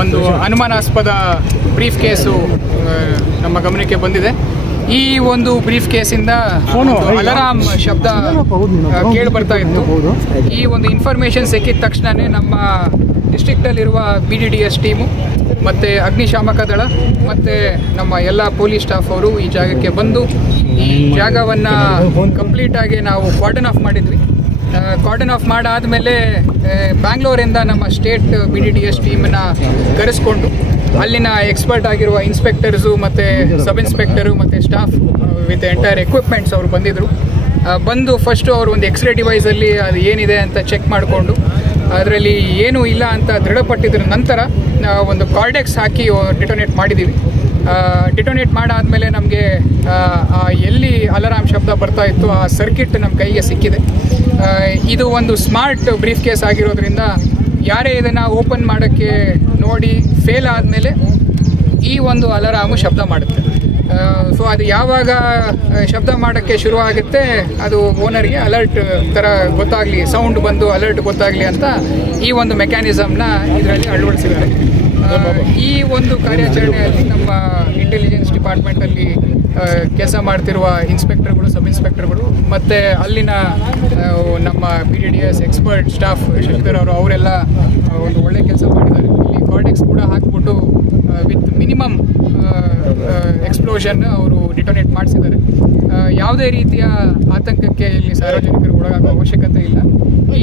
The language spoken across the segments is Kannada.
ಒಂದು ಅನುಮಾನಾಸ್ಪದ ಬ್ರೀಫ್ ಕೇಸು ನಮ್ಮ ಗಮನಕ್ಕೆ ಬಂದಿದೆ. ಈ ಒಂದು ಬ್ರೀಫ್ ಕೇಸಿಂದ ಅಲರಾಮ್ ಶಬ್ದ ಕೇಳಿ ಬರ್ತಾ ಇತ್ತು. ಈ ಒಂದು ಇನ್ಫಾರ್ಮೇಷನ್ ಸಿಕ್ಕಿದ ತಕ್ಷಣವೇ ನಮ್ಮ ಡಿಸ್ಟ್ರಿಕ್ಟಲ್ಲಿರುವ B D D S team ಮತ್ತು ಅಗ್ನಿಶಾಮಕ ದಳ ಮತ್ತು ನಮ್ಮ ಎಲ್ಲ ಪೊಲೀಸ್ ಸ್ಟಾಫ್ ಅವರು ಈ ಜಾಗಕ್ಕೆ ಬಂದು ಈ ಜಾಗವನ್ನು ಕಂಪ್ಲೀಟಾಗಿ ನಾವು ಕ್ವಾರ್ಟನ್ ಆಫ್ ಮಾಡಿದ್ವಿ. ಕಾರ್ಡನ್ ಆಫ್ ಮಾಡಾದಮೇಲೆ ಬ್ಯಾಂಗ್ಳೂರಿಂದ ನಮ್ಮ state B D D S ಟೀಮನ್ನ ಕರೆಸ್ಕೊಂಡು, ಅಲ್ಲಿನ ಎಕ್ಸ್ಪರ್ಟ್ ಆಗಿರುವ ಇನ್ಸ್ಪೆಕ್ಟರ್ಸು ಮತ್ತು ಸಬ್ ಇನ್ಸ್ಪೆಕ್ಟರು ಮತ್ತು ಸ್ಟಾಫ್ ವಿತ್ ಎಂಟೈರ್ ಎಕ್ವಿಪ್ಮೆಂಟ್ಸ್ ಅವರು ಬಂದಿದ್ದರು ಬಂದು ಫಸ್ಟು ಅವರು ಒಂದು ಎಕ್ಸ್ರೇ ಡಿವೈಸಲ್ಲಿ ಅದು ಏನಿದೆ ಅಂತ ಚೆಕ್ ಮಾಡಿಕೊಂಡು, ಅದರಲ್ಲಿ ಏನೂ ಇಲ್ಲ ಅಂತ ದೃಢಪಟ್ಟಿದ್ರ ನಂತರ ಒಂದು ಕಾರ್ಡೆಕ್ಸ್ ಹಾಕಿ ಡಿಟೊನೇಟ್ ಮಾಡಿದ್ದೀವಿ ಡಿಟೊನೇಟ್ ಮಾಡಾದಮೇಲೆ ನಮಗೆ ಅಲಾರಾಮ್ ಶಬ್ದ ಬರ್ತಾ ಇತ್ತು, ಆ ಸರ್ಕಿಟ್ ನಮ್ಮ ಕೈಗೆ ಸಿಕ್ಕಿದೆ. ಇದು ಒಂದು ಸ್ಮಾರ್ಟ್ ಬ್ರೀಫ್ ಕೇಸ್ ಆಗಿರೋದ್ರಿಂದ ಯಾರೇ ಇದನ್ನು ಓಪನ್ ಮಾಡೋಕ್ಕೆ ನೋಡಿ ಫೇಲ್ ಆದಮೇಲೆ ಈ ಒಂದು ಅಲರಾಮು ಶಬ್ದ ಮಾಡುತ್ತೆ. ಸೊ ಅದು ಯಾವಾಗ ಶಬ್ದ ಮಾಡೋಕ್ಕೆ ಶುರು ಆಗುತ್ತೆ, ಅದು ಓನರ್ಗೆ ಅಲರ್ಟ್ ಥರ ಗೊತ್ತಾಗಲಿ, ಸೌಂಡ್ ಬಂದು ಅಲರ್ಟ್ ಗೊತ್ತಾಗಲಿ ಅಂತ ಈ ಒಂದು ಮೆಕ್ಯಾನಿಸಮ್ನ ಇದರಲ್ಲಿ ಅಳವಡಿಸಿದ್ದಾರೆ. ಈ ಒಂದು ಕಾರ್ಯಾಚರಣೆಯಲ್ಲಿ ನಮ್ಮ ಇಂಟೆಲಿಜೆನ್ಸ್ ಕೆಲಸ ಮಾಡ್ತಿರುವ ಇನ್ಸ್ಪೆಕ್ಟರ್ಗಳು, ಸಬ್ ಇನ್ಸ್ಪೆಕ್ಟರ್ಗಳು, ಮತ್ತು ಅಲ್ಲಿನ ನಮ್ಮ P D D S expert staff Shashidhar ಅವರು, ಅವರೆಲ್ಲ ಒಂದು ಒಳ್ಳೆ ಕೆಲಸ ಮಾಡಿದ್ದಾರೆ. ಇಲ್ಲಿ ಕಾರ್ಡೆಕ್ಸ್ ಕೂಡ ಹಾಕ್ಬಿಟ್ಟು ವಿತ್ ಮಿನಿಮಮ್ ಎಕ್ಸ್ಪ್ಲೋಷನ್ ಅವರು ಡಿಟೊನೇಟ್ ಮಾಡಿಸಿದ್ದಾರೆ. ಯಾವುದೇ ರೀತಿಯ ಆತಂಕಕ್ಕೆ ಇಲ್ಲಿ ಸಾರ್ವಜನಿಕರು ಒಳಗಾಗುವ ಅವಶ್ಯಕತೆ ಇಲ್ಲ.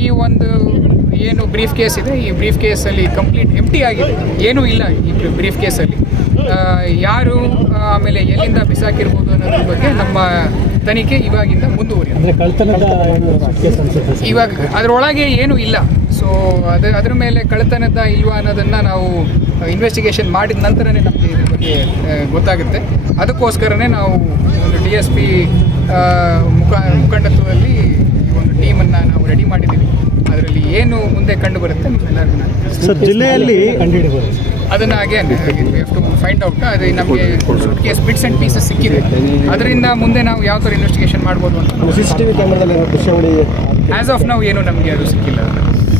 ಈ ಒಂದು ಏನು ಬ್ರೀಫ್ ಕೇಸ್ ಇದೆ ಈ ಬ್ರೀಫ್ ಕೇಸಲ್ಲಿ ಕಂಪ್ಲೀಟ್ ಎಂಟಿ ಆಗಿದೆ. ಏನೂ ಇಲ್ಲ ಈ ಬ್ರೀಫ್ ಕೇಸಲ್ಲಿ. ಯಾರು ಆಮೇಲೆ ಎಲ್ಲಿಂದ ಬಿಸಾಕಿರ್ಬೋದು ಅನ್ನೋದ್ರ ಬಗ್ಗೆ ನಮ್ಮ ತನಿಖೆ ಇವಾಗಿಂದ ಮುಂದುವರಿಯುತ್ತೆ. ಇವಾಗ ಅದರೊಳಗೆ ಏನೂ ಇಲ್ಲ. ಸೊ ಅದ ಅದ್ರ ಮೇಲೆ ಕಳ್ತನದ ಇಲ್ವಾ ಅನ್ನೋದನ್ನು ನಾವು ಇನ್ವೆಸ್ಟಿಗೇಷನ್ ಮಾಡಿದ ನಂತರನೇ ನಮಗೆ ಇದ್ರ ಬಗ್ಗೆ ಗೊತ್ತಾಗುತ್ತೆ. ಅದಕ್ಕೋಸ್ಕರನೇ ನಾವು ಒಂದು ಡಿ ಎಸ್ ಪಿ ಮುಖ ಮುಖಂಡತ್ವದಲ್ಲಿ ಅದರಲ್ಲಿ ಏನು ಮುಂದೆ ಕಂಡು ಬರುತ್ತೆ ಎಲ್ಲರಿಗೂ ಸರ್ ಜಿಲ್ಲೆಯಲ್ಲಿ ಅದನ್ನು ಅಗೇನ್ ಟು ಫೈಂಡ್ ಔಟ್ ಅದು ನಮಗೆ ಕೇಸ್ ಬಿಟ್ಸ್ ಆ್ಯಂಡ್ ಪೀಸಸ್ ಸಿಕ್ಕಿದೆ. ಅದರಿಂದ ಮುಂದೆ ನಾವು ಯಾವ ಥರ ಇನ್ವೆಸ್ಟಿಗೇಷನ್ ಮಾಡ್ಬೋದು ಅಂತ ಆ್ಯಸ್ ಆಫ್ ನಾವು ಏನು ನಮಗೆ ಅದು ಸಿಕ್ಕಿಲ್ಲ.